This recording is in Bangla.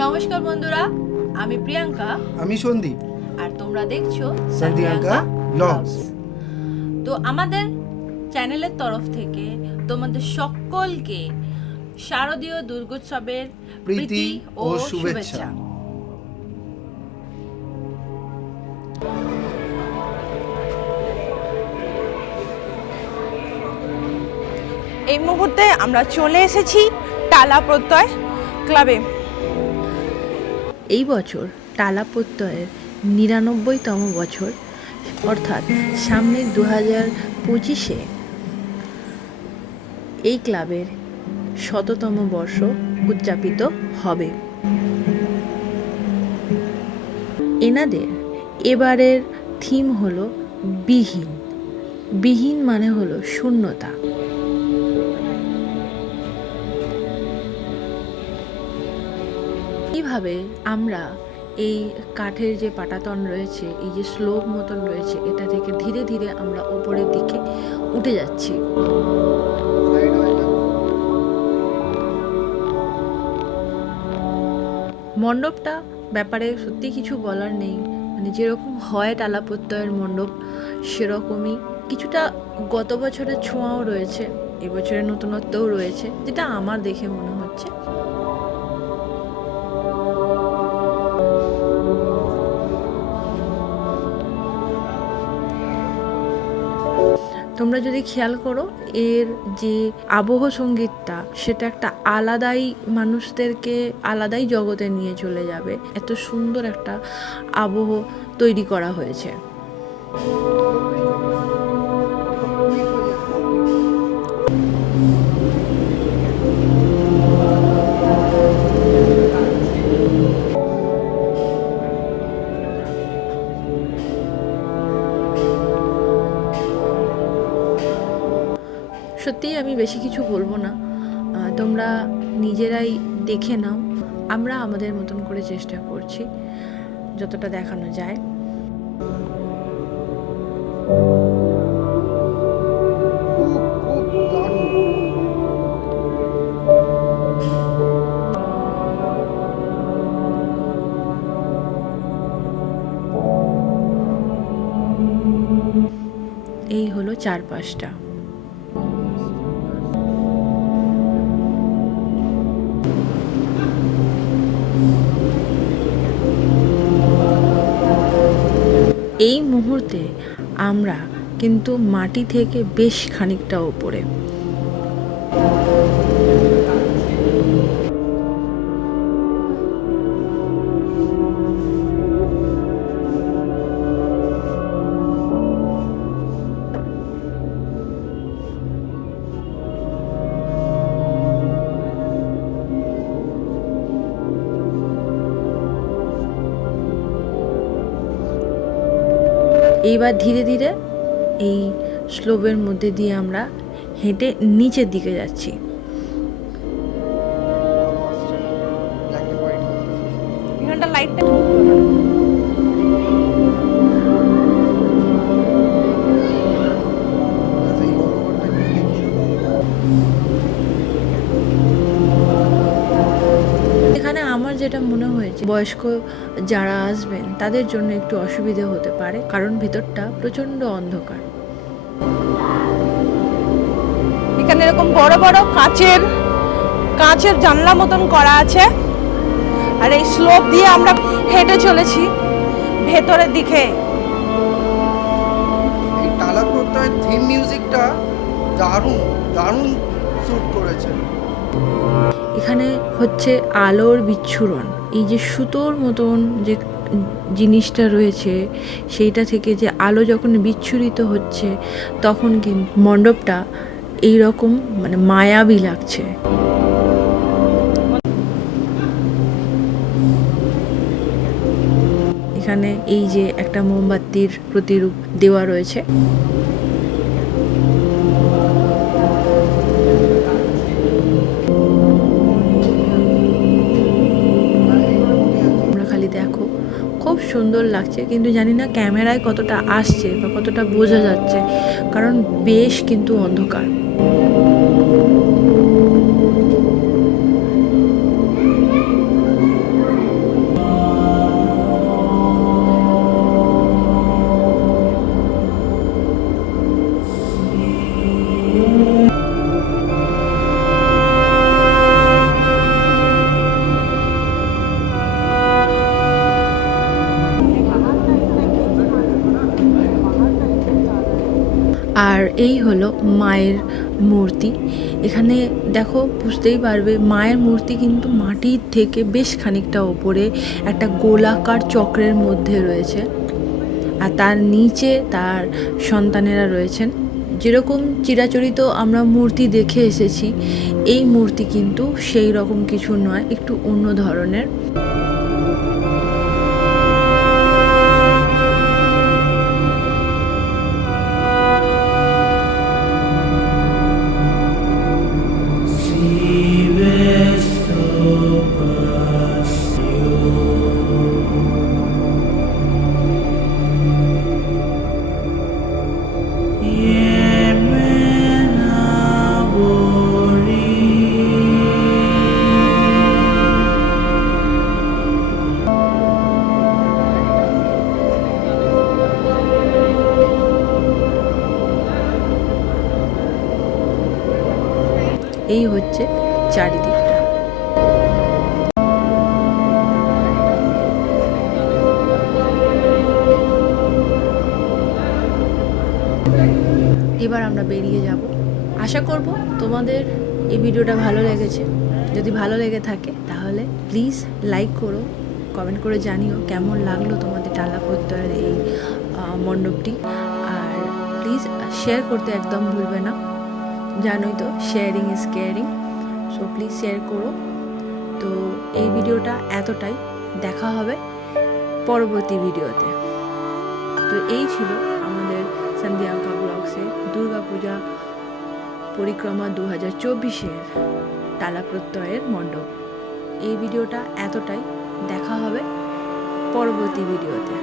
নমস্কার বন্ধুরা আমি প্রিয়াঙ্কা। আমি সন্দীপ। আর তোমরা দেখছ ব্লগস তো আমাদের চ্যানেলের তরফ থেকে তোমাদের সকলকে শারদীয় দুর্গোৎসবের প্রীতি ও শুভেচ্ছা। এই মুহূর্তে আমরা চলে এসেছি টালা প্রত্যয় ক্লাবে। এই বছর টালা প্রত্যয়ের নিরানব্বইতম বছর, অর্থাৎ সামনে দু হাজার পঁচিশে এই ক্লাবের শততম বর্ষ উদযাপিত হবে। এনাদের এবারের থিম হলো বিহীন। বিহীন মানে হলো শূন্যতা। এইভাবে আমরা এই কাঠের যে পাটাতন রয়েছে, এই যে স্লোপ মতন রয়েছে, এটা থেকে ধীরে ধীরে আমরা ওপরের দিকে উঠে যাচ্ছি। মণ্ডপটা ব্যাপারে সত্যি কিছু বলার নেই। মানে যেরকম হয় টালা প্রত্যয়ের মণ্ডপ, সেরকমই। কিছুটা গত বছরের ছোঁয়াও রয়েছে, এবছরের নতুনত্বও রয়েছে, যেটা আমার দেখে মনে হচ্ছে। তোমরা যদি খেয়াল করো, এর যে আবহ সঙ্গীতটা, সেটা একটা আলাদাই মানুষদেরকে আলাদাই জগতে নিয়ে চলে যাবে। এত সুন্দর একটা আবহ তৈরি করা হয়েছে। সত্যিই আমি বেশি কিছু বলব না। তোমরা নিজেরাই দেখে নাও। আমরা আমাদের মতন করে চেষ্টা করছি, যতটা দেখানো যায়। এই হলো চারপাশটা। এই মুহূর্তে আমরা কিন্তু মাটি থেকে বেশ খানিকটা ওপরে। এইবার ধীরে ধীরে এই স্লোপের মধ্যে দিয়ে আমরা হেঁটে নিচের দিকে যাচ্ছি। এখানটা লাইটটা যেটা মনে হয়েছে বয়স্ক যারা আসবেন তাদের জন্য একটু অসুবিধে হতে পারে কারণ ভিতরটা প্রচণ্ড অন্ধকার। এখানে এরকম বড় বড় কাচের কাচের জানলা মতন করা আছে। আর এই স্লোপ দিয়ে আমরা হেঁটে চলেছি ভেতরের দিকে। এই টালা থিম মিউজিকটা দারুণ দারুণ স্যুট করেছে। এখানে হচ্ছে আলোর বিচ্ছুরণ। এই যে সুতোর মতন যে জিনিসটা রয়েছে, সেইটা থেকে যে আলো যখন বিচ্ছুরিত হচ্ছে, তখন কিন্তু মণ্ডপটা এই রকম মানে মায়াবী লাগছে। এখানে এই যে একটা মোমবাতির প্রতিরূপ দেওয়া রয়েছে। লাগছে, কিন্তু জানি না ক্যামেরায় কতটা আসছে বা কতটা বোঝা যাচ্ছে, কারণ বেশ কিন্তু অন্ধকার। এই হলো মায়ের মূর্তি। এখানে দেখো বুঝতেই পারবে, মায়ের মূর্তি কিন্তু মাটির থেকে বেশ খানিকটা ওপরে একটা গোলাকার চক্রের মধ্যে রয়েছে। আর তার নিচে তার সন্তানেরা রয়েছেন। যেরকম চিরাচরিত আমরা মূর্তি দেখে এসেছি, এই মূর্তি কিন্তু সেই রকম কিছু নয়, একটু অন্য ধরনের। এই হচ্ছে চারিদিকটা। এবার আমরা বেরিয়ে যাব। আশা করব তোমাদের এই ভিডিওটা ভালো লেগেছে। যদি ভালো লেগে থাকে তাহলে প্লিজ লাইক করো কমেন্ট করে জানিও কেমন লাগল তোমাদের টালা প্রত্যয়ের এই মণ্ডপটি। আর প্লিজ শেয়ার করতে একদম ভুলবে না। জানোই তো sharing is caring so please share করো। তো এই ভিডিওটা এতটাই। দেখা হবে পরবর্তী ভিডিওতে। তো এই ছিল আমাদের সন্ধিয়াঙ্কা ব্লগসে দুর্গাপূজা পরিক্রমা দু হাজার চব্বিশের টালা প্রত্যয়ের মণ্ডপ। এই ভিডিওটা এতটাই। দেখা হবে পরবর্তী ভিডিওতে।